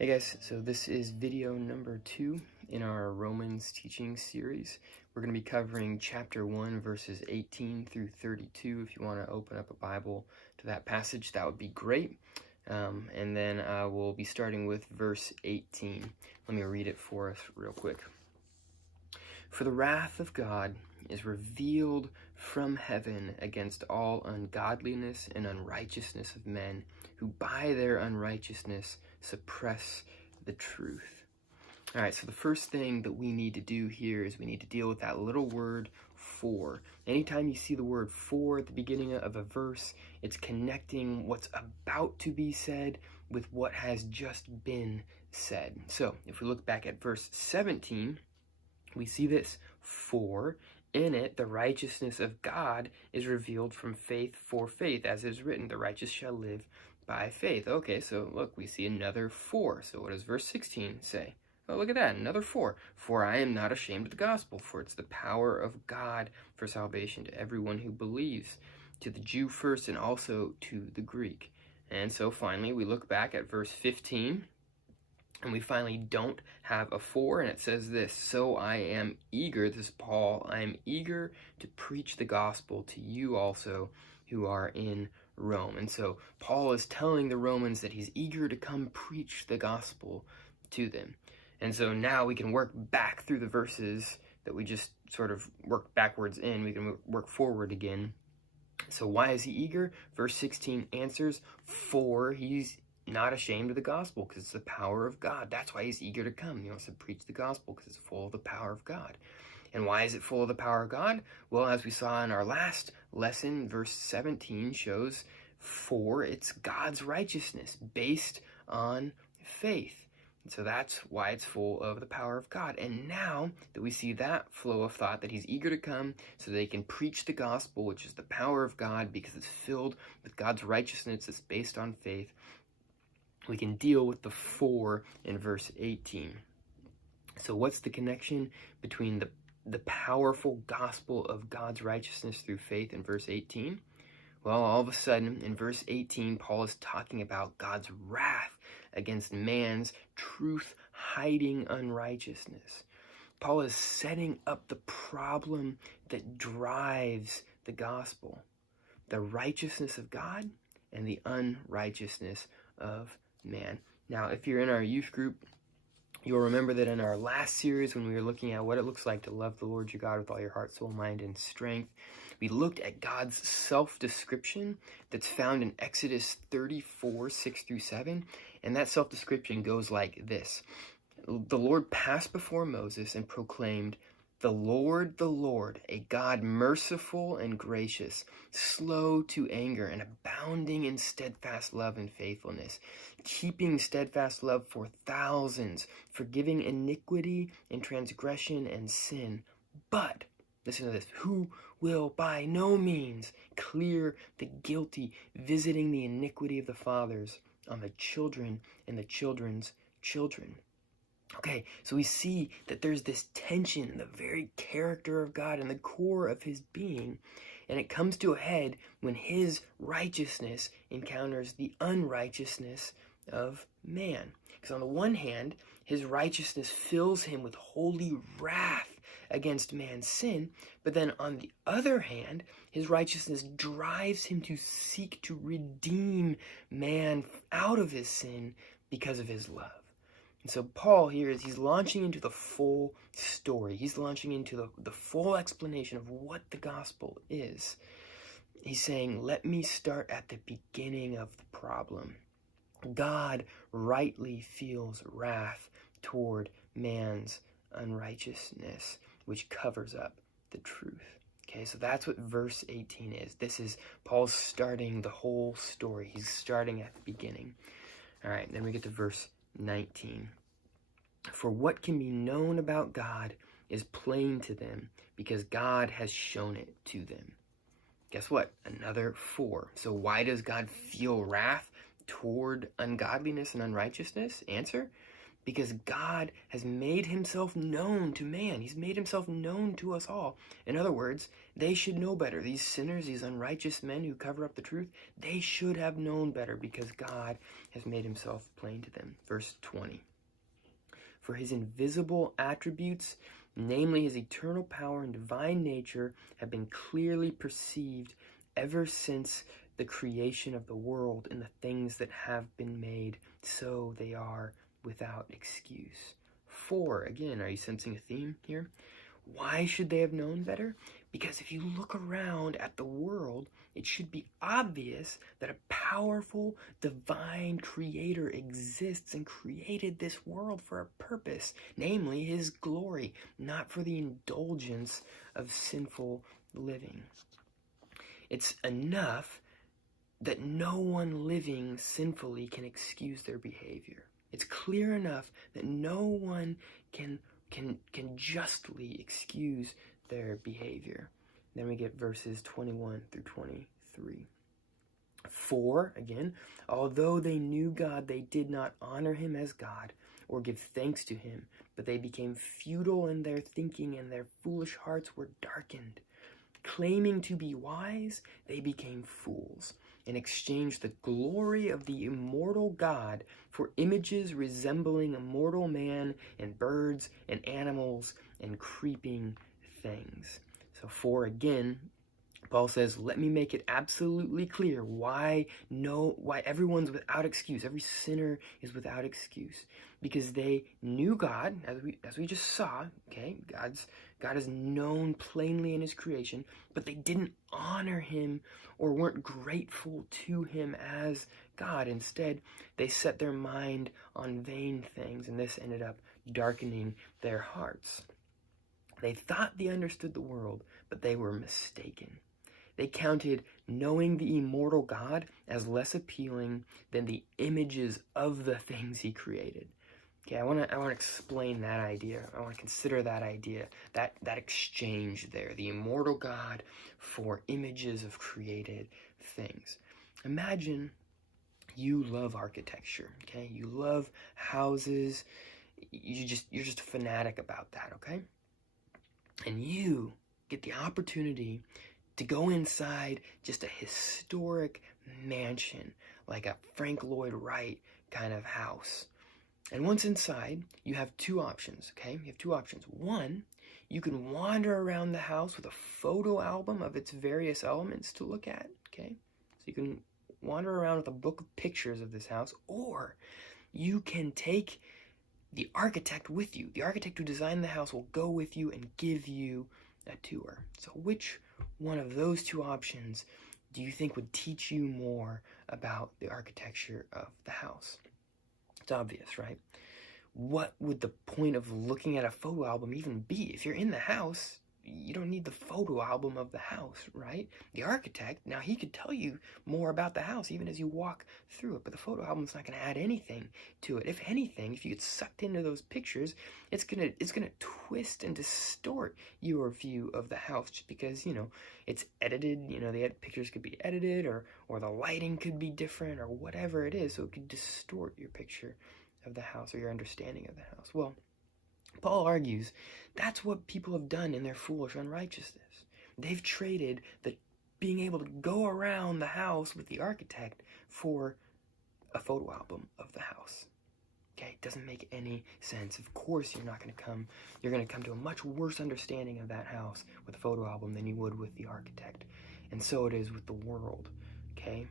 Hey guys, so this is video number 2 in our Romans teaching series. We're going to be covering chapter 1 verses 18 through 32. If you want to open up a Bible to that passage, that would be great. And then we'll be starting with verse 18. Let me read it for us real quick. For the wrath of God is revealed from heaven against all ungodliness and unrighteousness of men, who by their unrighteousness suppress the truth. All right, so the first thing that we need to do here is we need to deal with that little word for. Anytime you see the word for at the beginning of a verse, it's connecting what's about to be said with what has just been said. So if we look back at verse 17, we see this: for in it the righteousness of God is revealed from faith for faith, as is written, the righteous shall live by faith. Okay, so look, we see another for. So what does verse 16 say? Oh, look at that, another for. For I am not ashamed of the gospel, for it's the power of God for salvation to everyone who believes, to the Jew first and also to the Greek. And so finally, we look back at verse 15, and we finally don't have a for, and it says this: so I am eager, this is Paul, I am eager to preach the gospel to you also who are in Rome. And so Paul is telling the Romans that he's eager to come preach the gospel to them. And so now we can work back through the verses that we just sort of worked backwards in. We can work forward again. So why is he eager? Verse 16 answers, for he's not ashamed of the gospel, because it's the power of God. That's why he's eager to come. He wants to preach the gospel because it's full of the power of God. And why is it full of the power of God? Well, as we saw in our last lesson, verse 17 shows for it's God's righteousness based on faith. And so that's why it's full of the power of God. And now that we see that flow of thought, that he's eager to come so they can preach the gospel, which is the power of God because it's filled with God's righteousness, it's based on faith, we can deal with the for in verse 18. So what's the connection between the powerful gospel of God's righteousness through faith in verse 18? Well, all of a sudden, in verse 18, Paul is talking about God's wrath against man's truth-hiding unrighteousness. Paul is setting up the problem that drives the gospel: the righteousness of God and the unrighteousness of man. Now, if you're in our youth group, you'll remember that in our last series, when we were looking at what it looks like to love the Lord your God with all your heart, soul, mind, and strength, we looked at God's self-description that's found in Exodus 34, 6 through 7. And that self-description goes like this: the Lord passed before Moses and proclaimed, the Lord, a God merciful and gracious, slow to anger and abounding in steadfast love and faithfulness, keeping steadfast love for thousands, forgiving iniquity and transgression and sin. But, listen to this, who will by no means clear the guilty, visiting the iniquity of the fathers on the children and the children's children. Okay, so we see that there's this tension in the very character of God and the core of his being, and it comes to a head when his righteousness encounters the unrighteousness of man. Because on the one hand, his righteousness fills him with holy wrath against man's sin, but then on the other hand, his righteousness drives him to seek to redeem man out of his sin because of his love. And so Paul here he's launching into the full story. He's launching into the full explanation of what the gospel is. He's saying, let me start at the beginning of the problem. God rightly feels wrath toward man's unrighteousness, which covers up the truth. Okay, so that's what verse 18 is. This is Paul's starting the whole story. He's starting at the beginning. All right, then we get to verse 19. For what can be known about God is plain to them, because God has shown it to them. Guess what? Another for. So why does God feel wrath toward ungodliness and unrighteousness? Answer: because God has made himself known to man. He's made himself known to us all. In other words, they should know better. These sinners, these unrighteous men who cover up the truth, they should have known better because God has made himself plain to them. Verse 20. For his invisible attributes, namely his eternal power and divine nature, have been clearly perceived ever since the creation of the world and the things that have been made, so they are without excuse. For, again, are you sensing a theme here? Why should they have known better? Because if you look around at the world, it should be obvious that a powerful, divine creator exists and created this world for a purpose, namely his glory, not for the indulgence of sinful living. It's enough that no one living sinfully can excuse their behavior. It's clear enough that no one can justly excuse their behavior. Then we get verses 21 through 23. For, again, although they knew God, they did not honor him as God or give thanks to him, but they became futile in their thinking, and their foolish hearts were darkened. Claiming to be wise, they became fools and exchanged the glory of the immortal God for images resembling a mortal man and birds and animals and creeping things. So for, again, Paul says, let me make it absolutely clear why everyone's without excuse. Every sinner is without excuse. Because they knew God, as we just saw, okay? God is known plainly in his creation, but they didn't honor him or weren't grateful to him as God. Instead, they set their mind on vain things, and this ended up darkening their hearts. They thought they understood the world, but they were mistaken. They counted knowing the immortal God as less appealing than the images of the things he created. Okay, I want to explain that idea. I want to consider that idea, that exchange there, the immortal God for images of created things. Imagine you love architecture, okay? You love houses. You're just a fanatic about that, okay? And you get the opportunity to go inside just a historic mansion, like a Frank Lloyd Wright kind of house. And once inside, you have two options, okay? You have two options. One, you can wander around the house with a photo album of its various elements to look at, okay? So you can wander around with a book of pictures of this house, or you can take the architect with you. The architect who designed the house will go with you and give you a tour. So which one of those two options do you think would teach you more about the architecture of the house? It's obvious, right? What would the point of looking at a photo album even be? If you're in the house, you don't need the photo album of the house, right? The architect, now he could tell you more about the house even as you walk through it, but the photo album's not going to add anything to it. If anything, if you get sucked into those pictures, it's gonna twist and distort your view of the house, just because, it's edited. The pictures could be edited, or the lighting could be different, or whatever it is, so it could distort your picture of the house or your understanding of the house. Well, Paul argues that's what people have done in their foolish unrighteousness. They've traded the being able to go around the house with the architect for a photo album of the house. Okay, it doesn't make any sense. Of course, you're going to come to a much worse understanding of that house with a photo album than you would with the architect. And so it is with the world, okay?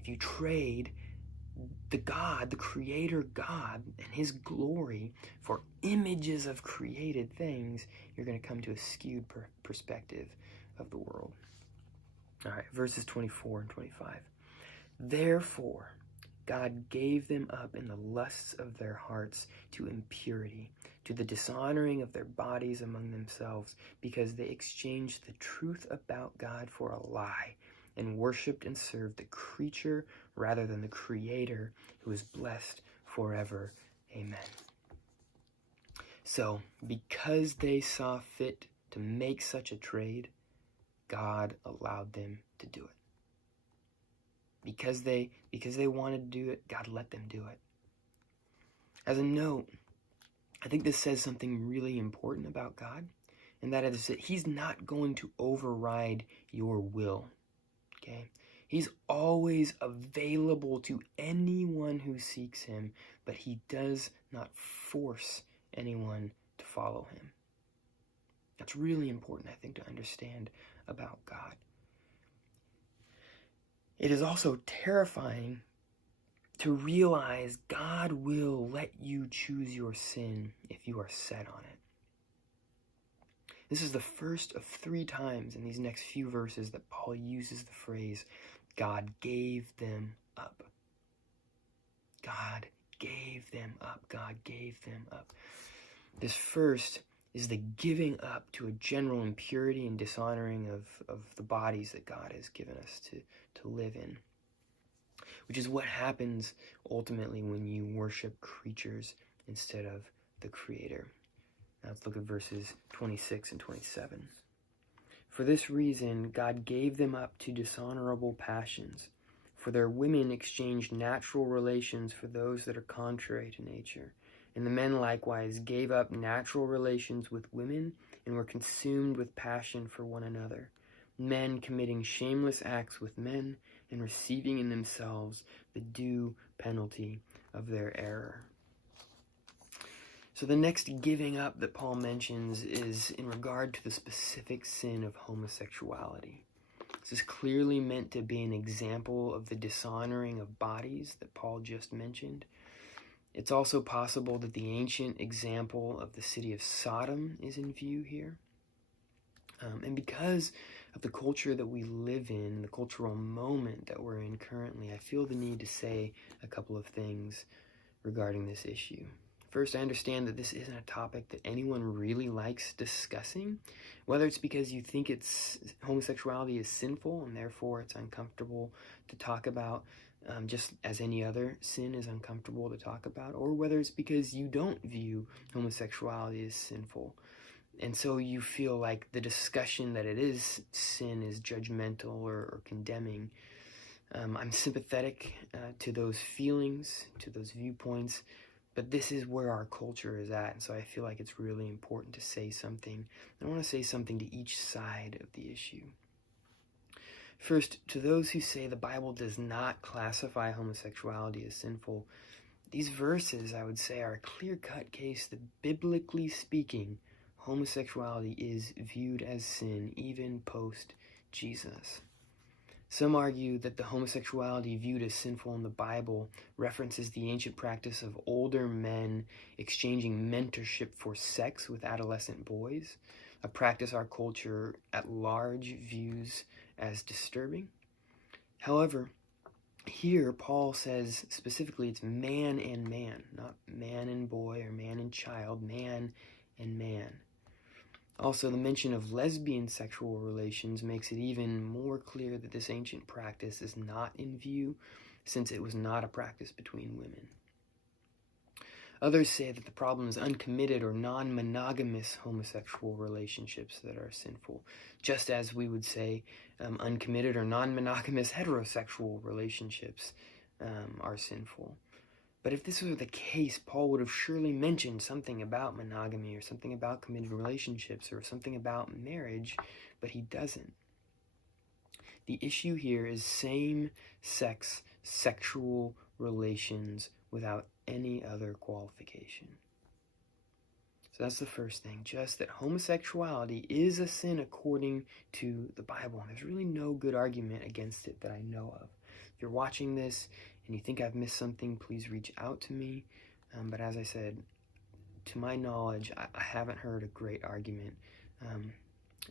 If you trade the God, the creator God, and his glory for images of created things, you're going to come to a skewed perspective of the world. All right, verses 24 and 25. Therefore, God gave them up in the lusts of their hearts to impurity, to the dishonoring of their bodies among themselves, because they exchanged the truth about God for a lie, and worshipped and served the creature rather than the Creator, who is blessed forever. Amen. So, because they saw fit to make such a trade, God allowed them to do it. Because they wanted to do it, God let them do it. As a note, I think this says something really important about God, and that is that he's not going to override your will, okay? He's always available to anyone who seeks him, but he does not force anyone to follow him. That's really important, I think, to understand about God. It is also terrifying to realize God will let you choose your sin if you are set on it. This is the first of 3 times in these next few verses that Paul uses the phrase, God gave them up. God gave them up. God gave them up. This first is the giving up to a general impurity and dishonoring of the bodies that God has given us to live in, which is what happens ultimately when you worship creatures instead of the Creator. Now let's look at verses 26 and 27. For this reason, God gave them up to dishonorable passions. For their women exchanged natural relations for those that are contrary to nature. And the men likewise gave up natural relations with women and were consumed with passion for one another, men committing shameless acts with men and receiving in themselves the due penalty of their error. So the next giving up that Paul mentions is in regard to the specific sin of homosexuality. This is clearly meant to be an example of the dishonoring of bodies that Paul just mentioned. It's also possible that the ancient example of the city of Sodom is in view here. And because of the culture that we live in, the cultural moment that we're in currently, I feel the need to say a couple of things regarding this issue. First, I understand that this isn't a topic that anyone really likes discussing, whether it's because you think homosexuality is sinful and therefore it's uncomfortable to talk about, just as any other sin is uncomfortable to talk about, or whether it's because you don't view homosexuality as sinful, and so you feel like the discussion that it is sin is judgmental or condemning. I'm sympathetic to those feelings, to those viewpoints, but this is where our culture is at, and so I feel like it's really important to say something. I want to say something to each side of the issue. First, to those who say the Bible does not classify homosexuality as sinful, these verses, I would say, are a clear-cut case that, biblically speaking, homosexuality is viewed as sin, even post-Jesus. Some argue that the homosexuality viewed as sinful in the Bible references the ancient practice of older men exchanging mentorship for sex with adolescent boys, a practice our culture at large views as disturbing. However, here Paul says specifically it's man and man, not man and boy or man and child, man and man. Also, the mention of lesbian sexual relations makes it even more clear that this ancient practice is not in view, since it was not a practice between women. Others say that the problem is uncommitted or non-monogamous homosexual relationships that are sinful, just as we would say uncommitted or non-monogamous heterosexual relationships are sinful. But if this were the case, Paul would have surely mentioned something about monogamy or something about committed relationships or something about marriage, but he doesn't. The issue here is same-sex sexual relations without any other qualification. So that's the first thing, just that homosexuality is a sin according to the Bible, and there's really no good argument against it that I know of. If you're watching this and you think I've missed something, please reach out to me. But as I said, to my knowledge, I haven't heard a great argument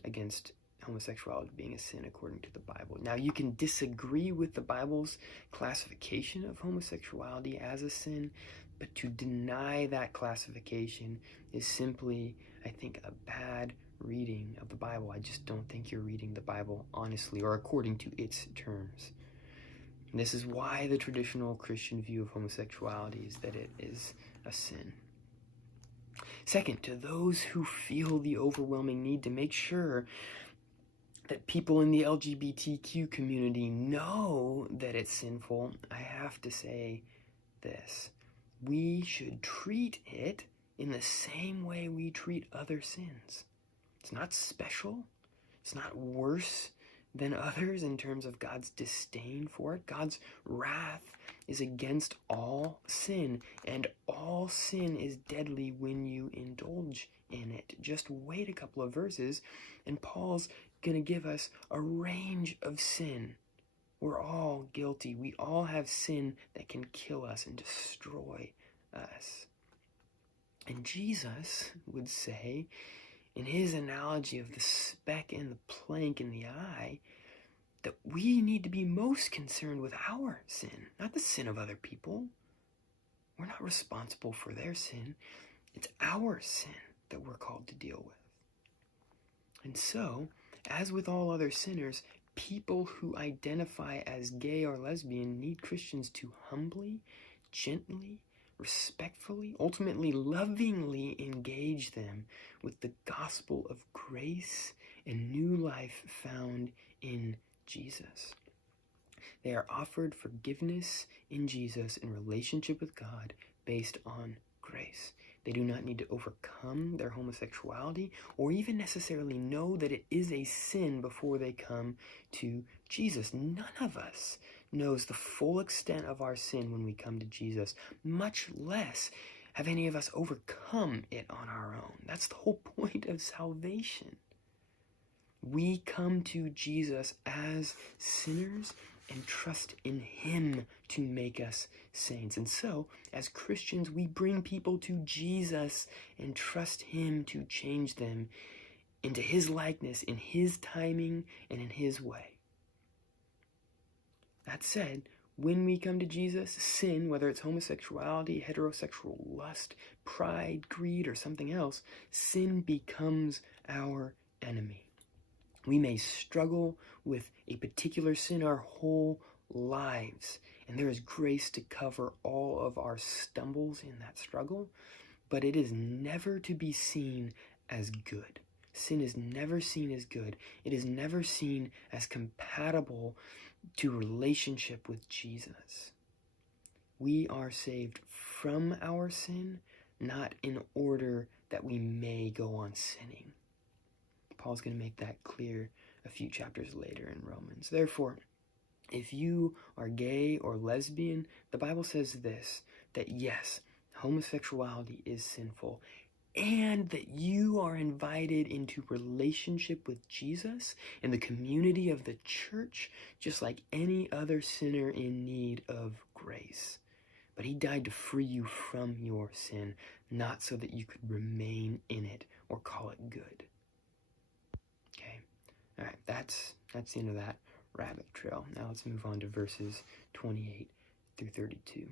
against homosexuality being a sin according to the Bible. Now, you can disagree with the Bible's classification of homosexuality as a sin, but to deny that classification is simply, I think, a bad reading of the Bible. I just don't think you're reading the Bible honestly or according to its terms. And this is why the traditional Christian view of homosexuality is that it is a sin. Second, to those who feel the overwhelming need to make sure that people in the LGBTQ community know that it's sinful, I have to say this. We should treat it in the same way we treat other sins. It's not special. It's not worse than others in terms of God's disdain for it. God's wrath is against all sin, and all sin is deadly when you indulge in it. Just wait a couple of verses, and Paul's going to give us a range of sin. We're all guilty. We all have sin that can kill us and destroy us. And Jesus would say, in his analogy of the speck and the plank in the eye, that we need to be most concerned with our sin, not the sin of other people. We're not responsible for their sin. It's our sin that we're called to deal with. And so, as with all other sinners, people who identify as gay or lesbian need Christians to humbly, gently, respectfully, ultimately lovingly engage them with the gospel of grace and new life found in Jesus. They are offered forgiveness in Jesus in relationship with God based on grace. They do not need to overcome their homosexuality or even necessarily know that it is a sin before they come to Jesus. None of us knows the full extent of our sin when we come to Jesus, much less have any of us overcome it on our own. That's the whole point of salvation. We come to Jesus as sinners and trust in him to make us saints. And so, as Christians, we bring people to Jesus and trust him to change them into his likeness, in his timing, and in his way. That said, when we come to Jesus, sin, whether it's homosexuality, heterosexual lust, pride, greed, or something else, sin becomes our enemy. We may struggle with a particular sin our whole lives, and there is grace to cover all of our stumbles in that struggle, but it is never to be seen as good. Sin is never seen as good. It is never seen as compatible to relationship with Jesus. We are saved from our sin, not in order that we may go on sinning. Paul's going to make that clear a few chapters later in Romans. Therefore, if you are gay or lesbian, the Bible says this, that yes, homosexuality is sinful, and that you are invited into relationship with Jesus and the community of the church, just like any other sinner in need of grace. But he died to free you from your sin, not so that you could remain in it or call it good. Okay, all right, that's the end of that rabbit trail. Now let's move on to verses 28 through 32.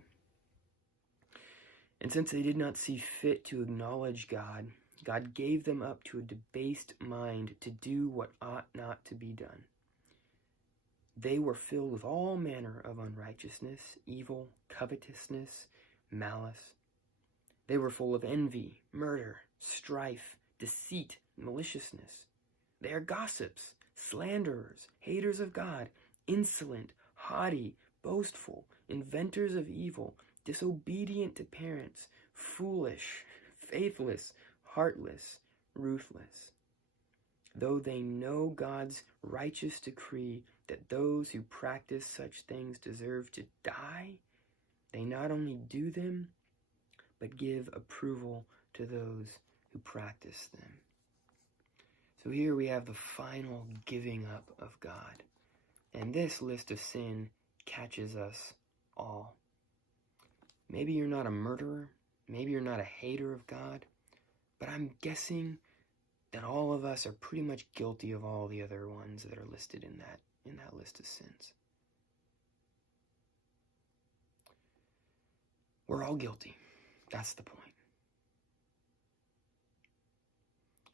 And since they did not see fit to acknowledge God, God gave them up to a debased mind to do what ought not to be done. They were filled with all manner of unrighteousness, evil, covetousness, malice. They were full of envy, murder, strife, deceit, maliciousness. They are gossips, slanderers, haters of God, insolent, haughty, boastful, inventors of evil, disobedient to parents, foolish, faithless, heartless, ruthless. Though they know God's righteous decree that those who practice such things deserve to die, they not only do them, but give approval to those who practice them. So here we have the final giving up of God. And this list of sin catches us all. Maybe you're not a murderer, maybe you're not a hater of God, but I'm guessing that all of us are pretty much guilty of all the other ones that are listed in that list of sins. We're all guilty. That's the point.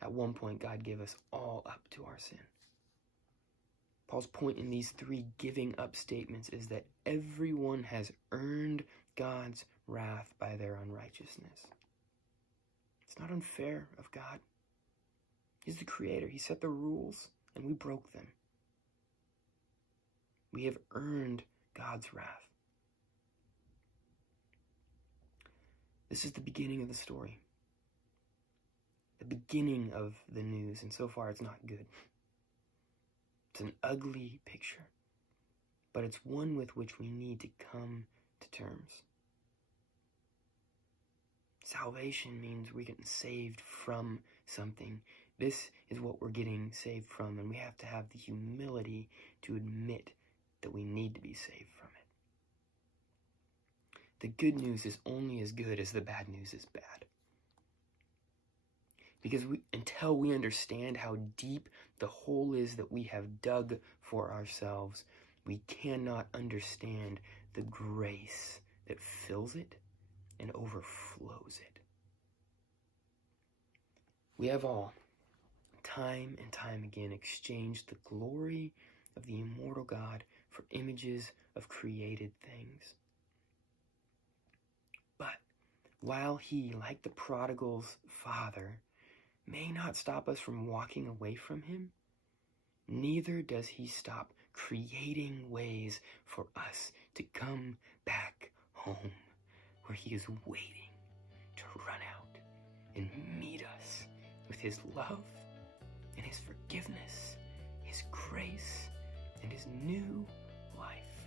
At one point, God gave us all up to our sin. Paul's point in these three giving up statements is that everyone has earned God's wrath by their unrighteousness. It's not unfair of God. He's the creator. He set the rules, and we broke them. We have earned God's wrath. This is the beginning of the story. the beginning of the news, and so far it's not good. It's an ugly picture, but it's one with which we need to come to terms. Salvation means we're getting saved from something. This is what we're getting saved from, and we have to have the humility to admit that we need to be saved from it. The good news is only as good as the bad news is bad. Because until we understand how deep the hole is that we have dug for ourselves, we cannot understand the grace that fills it and overflows it. We have all, time and time again, exchanged the glory of the immortal God for images of created things. But while he, like the prodigal's father, may not stop us from walking away from him, neither does he stop creating ways for us to come back home, where he is waiting to run out and meet us with his love and his forgiveness, his grace, and his new life.